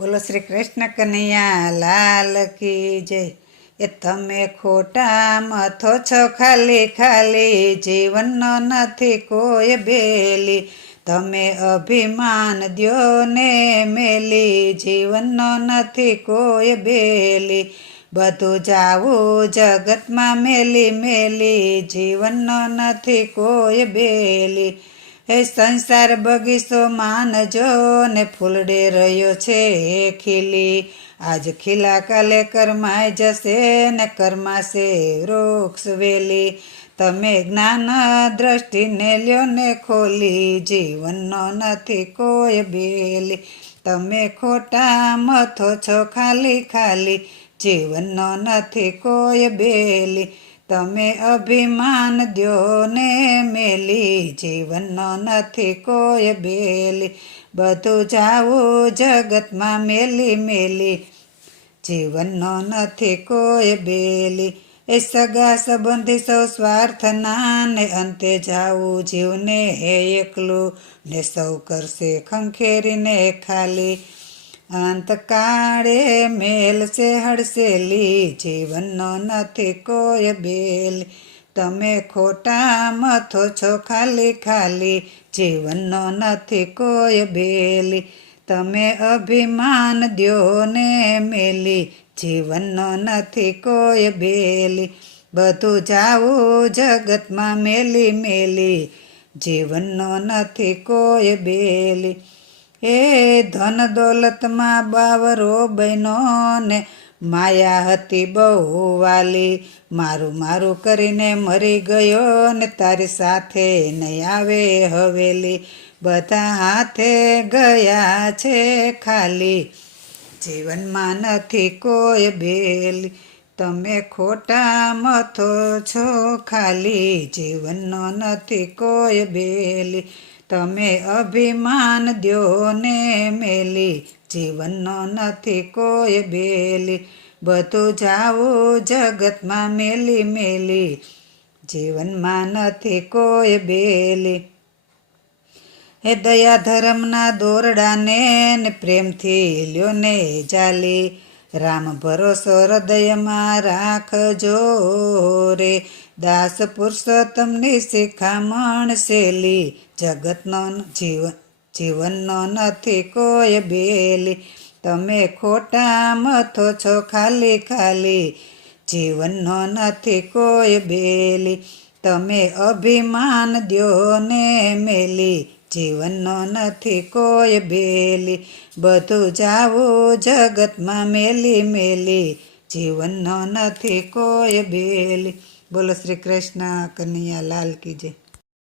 બોલો શ્રી કૃષ્ણ કનૈયા, લાલ કી જય. એ તમે ખોટા મથો છો ખાલી ખાલી, જીવનનો નથી કોઈ બેલી. તમે અભિમાન દ્યો ને મેલી, જીવનનો નથી કોઈ બેલી. બધું જાવું જગતમાં મેલી મેલી, જીવનનો નથી કોઈ બેલી. હે સંસાર બગીચો માનજો ને ફૂલડે રહ્યો છે ખીલી. આજ ખીલા કાલે કરમાઈ જશે ને કરમાશે વૃક્ષ વેલી. તમે જ્ઞાન દ્રષ્ટિને લ્યો ને ખોલી, જીવનનો નથી કોઈ બેલી. તમે ખોટા મથો છો ખાલી ખાલી, જીવનનો નથી કોઈ બેલી. તમે અભિમાન દ્યો ને મેલી, જીવનનો નથી કોઈ બેલી. બધું જાવું જગતમાં મેલી મેલી. જીવનનો નથી કોઈ બેલી. એ સગા સંબંધી સૌ સ્વાર્થના ને અંતે જાવું જીવને હે એકલું. ને સૌ કરશે ખંખેરીને ખાલી. અંતકાળે મેલશે હડસેલી જીવનનો નથી કોઈ બેલી. તમે ખોટા મથો છો ખાલી ખાલી જીવનનો નથી કોઈ બેલી. તમે અભિમાન દ્યો ને મેલી જીવનનો નથી કોઈ બેલી. બધું જાવું જગતમાં મેલી મેલી જીવનનો નથી કોઈ બેલી. એ ધન દોલતમાં બાવરો બહેનો ને માયા હતી બહુ વાલી. મારું મારું કરીને મરી ગયો ને તારી સાથે નહીં આવે હવેલી. બધા હાથે ગયા છે ખાલી. જીવનમાં નથી કોઈ બેલી તમે ખોટા મથો છો, ખાલી જીવનનો નથી કોઈ બેલી. તમે અભિમાન દ્યો ને મેલી, જીવનનો નથી કોઈ બેલી. બધું જાવું જગતમાં મેલી મેલી, જીવનમાં નથી કોઈ બેલી. હે દયા ધર્મના દોરડાને ને પ્રેમથી લ્યો ને જાલી રામ ભરોસો હૃદયમાં રાખજો રે. દાસ પુરુષોત્તમની શિખામણ શેલી જગતનો જીવન જીવનનો નથી કોઈ બેલી. તમે ખોટા મથો છો ખાલી ખાલી. જીવનનો નથી કોઈ બેલી. તમે અભિમાન દ્યો ને મેલી. જીવનનો નથી કોઈ બેલી બધું જાવું જગતમાં મેલી મેલી. જીવનનો નથી કોઈ બેલી બોલો શ્રી કૃષ્ણ કનૈયા લાલ કી જય.